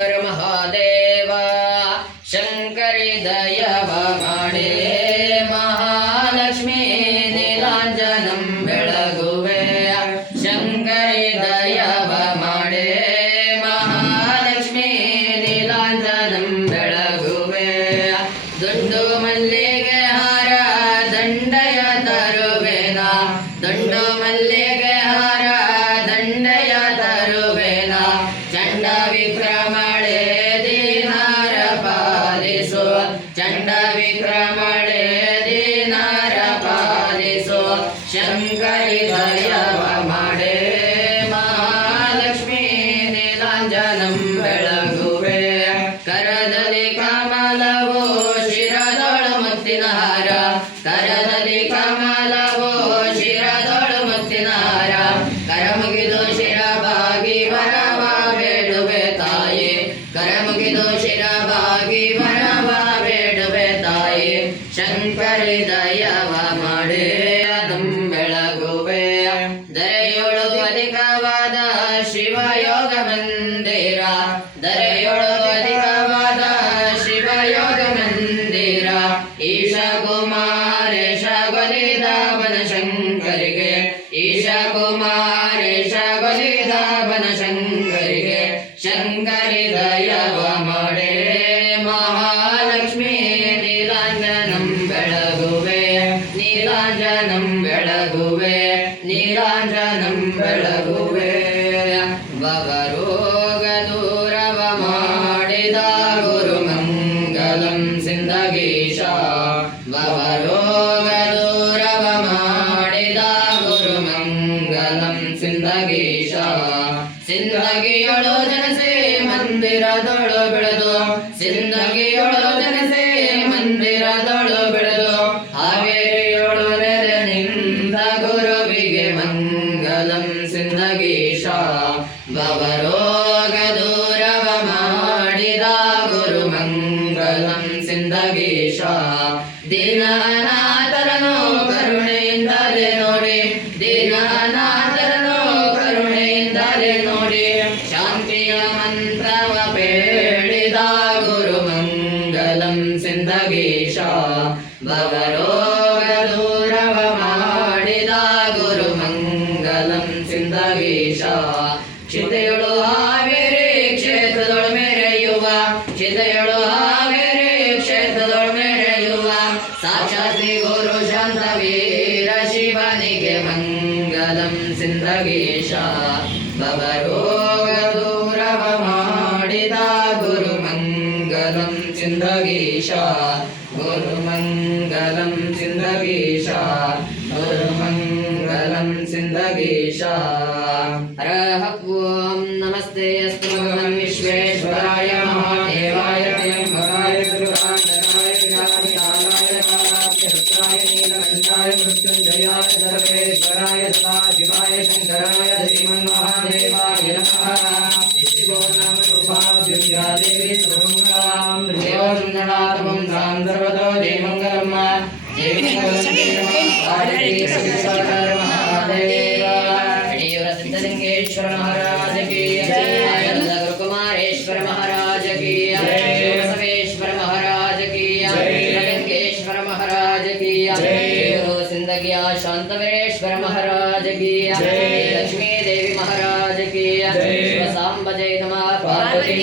महादेव शंकरी दयव माडे महालक्ष्मी नीलांजनं बेळगुवे शंकरी दयव माडे महालक्ष्मी नीलांजनं बेळगुवे दुंडु मल्लिगे हार ದಂಡಯ ತರುವೆನ ದುಂಡು ಮಲ್ಲಿಗೆ ಹಾರ ದಂಡಯ ತರುವೆನ ಚಂಡ ವಿಕ್ರಮಳೆ ದೀನಾರ ಪಾಲಿಸು ಚಂಡ ವಿಕ್ರಮಳೆ ದೀನಾರ ಪಾಲಿಸು ಶಂಕರಿ ದಯವ ಮಾಡೆ ಮಹಾಲಕ್ಷ್ಮೀ ನೀಲಾಂಜನಂ ಬೆಳಗುವೆ ಕರದಲ್ಲಿ ಕಮಲವು ಶಿರದೊಳು ಮುತ್ತಿನ ಹಾರ ಕರದಲ್ಲಿ ಕಮಲವು ಶಿರದೊಳು ಮುತ್ತಿನ ಹಾರ ಕರ ಮುಗಿದು ಶಿರಬಾಗಿ ವರವ ಬೇಡುವೆ ತಾಯಿ ಕರ ಮುಗಿದು ಶಿರಬಾಗಿ ವರವ ಬೇಡುವೆ ತಾಯಿ ಶಂಕರಿ ದಯವ ಮಾಡೆ ಅದಂ ಬೆಳಗುವೆ ದರೆಯೊಳು ಅಧಿಕವಾದ ಶಿವಯೋಗ ಮಂದಿರ ದರೆಯೊಳು ಅಧಿಕವಾದ ಶಿವಯೋಗ ಮಂದಿರ ಈಶ ಕುಮಾರೇಶ ಬಲಿದ ಬನಶಂಕರಿಗೆ ಈಶ ಕುಮಾರೇಶ ಬಲಿದ ಬನಶಂಕರಿಗೆ ಶಂಕರಿ ದಯವ ಮಾಡೆ ಮಹಾಲಕ್ಷ್ಮೀ ನೀಲಾಂಜನಂ ಬೆಳಗುವೆ ನೀಲಾಂಜನಂ ಬೆಳಗುವೆ ನೀಲಾಂಜನಂ ಬೆಳಗುವೆ ಭವರೋಗ ದೂರವ ಮಾಡಿದ ಗುರು ಮಂಗಲಂ ಸಿಂಧಗೀಶ ಭವರೋಗ ದೂರವ ಮಾಡಿದ ಗುರು ಮಂಗಲಂ ಸಿಂಧಗೀಶ ಸಿಂಧಗಿಯೊಳು ಜನಸೆ ಮಂದಿರದೊಳು ಬೆಳೆದು ಸಿಂಧಗಿಯೊಳು ಜನಸೆ ಮಂದಿರದೊಳು ಬೆಳೆದು ಹಾವೇರಿಯೊಳು ನೆರೆ ನಿಂದ ಗುರುವಿಗೆ ಮಂಗಲಂ ಸಿಂಧಗೀಶ ಭವರೋಗ ದೂರವ ಮಾಡಿದ ಗುರು ಮಂಗಲಂ ಸಿಂಧಗೀಶ ದೀನನಾಥರನು ಕರುಣೆಯಿಂದಲೇ ನೋಡಿ ದೀನನಾಥರನು ಕರುಣೆಯಿಂದಲೇ ನೋಡಿ ಶಾಂತಿಯ ಮಂತ್ರವ ಬೇಡಿದ ಗುರು ಮಂಗಲಂ ಸಿಂಧಗೀಶ ಭವರೋಗ ದೂರವ ಮಾಡಿದ ಗುರು ಮಂಗಲಂ ಸಿಂಧಗೀಶ ಚಿತೆಯೊಳು ಹಾವೇರಿ ಕ್ಷೇತ್ರದೊಳು ಮೆರೆಯುವ ಚಿತೆಯೊಳು ಹಾವೇರಿ ಕ್ಷೇತ್ರದೊಳು ಮೆರೆಯುವ ಸಾಕ್ಷಾತ್ ಶ್ರೀ ಗುರು ಶಾಂತವೀರ ಶಿವನಿಗೆ ಮಂಗಲಂ ಸಿಂಧಗೀಶ ಭವರೋಗ ದೂರವ ಮಾಡಿದ ಗುರು ಮಂಗಲಂ ಸಿಂಧಗೀಶ ಗುರು ಮಂಗಲಂ ಸಿಂಧಗೀಶ ಗುರು ಮಂಗಲಂ ಸಿಂಧಗೀಶ ಹರಃ ಓಂ ನಮಸ್ತೆ ಅಸ್ತು ಭಗವನ್ ವಿಶ್ವೇಶ್ವರಾಯ ಮಹಾದೇವಾಯ ತ್ರ್ಯಂಬಕಾಯ ತ್ರಿಪುರಾಂತಕಾಯ ವಿಘ್ನವಿನಾಶಾಯ ಕಾಲಾಗ್ನಿ ರುದ್ರಾಯ ನೀಲಕಂಠಾಯ ಮೃತ್ಯುಂಜಯಾಯ ಸರ್ವೇಶ್ವರಾಯ ಸದಾಶಿವಾಯ ಶಂಕರಾಯ ಶ್ರೀಮನ್ಮಹಾದೇವಾಯ ನಮಃ ಇಷ್ಟಿಗೋ ನಾಮ ರೂಪಾಭ್ಯುಂ ಯಾ ದೇವಿ ಸರ್ವಮಂಗಲಾಂ ದೇವಸುಂದರಾತಮಂ ತಾಂ ಸರ್ವತೋ ಜಯಮಂಗಲಮ್ಮ सिद्धलिंगेश्वर महाराज की जय गुरुकुमारेश्वर महाराज की जय बसवेश्वर महाराज की जय लिंगेश्वर महाराज की जय गुरु सिंधगिया शांतवीरेश्वर महाराज की जय लक्ष्मी देवी महाराज की जय शिव सांब जय नमः पार्वती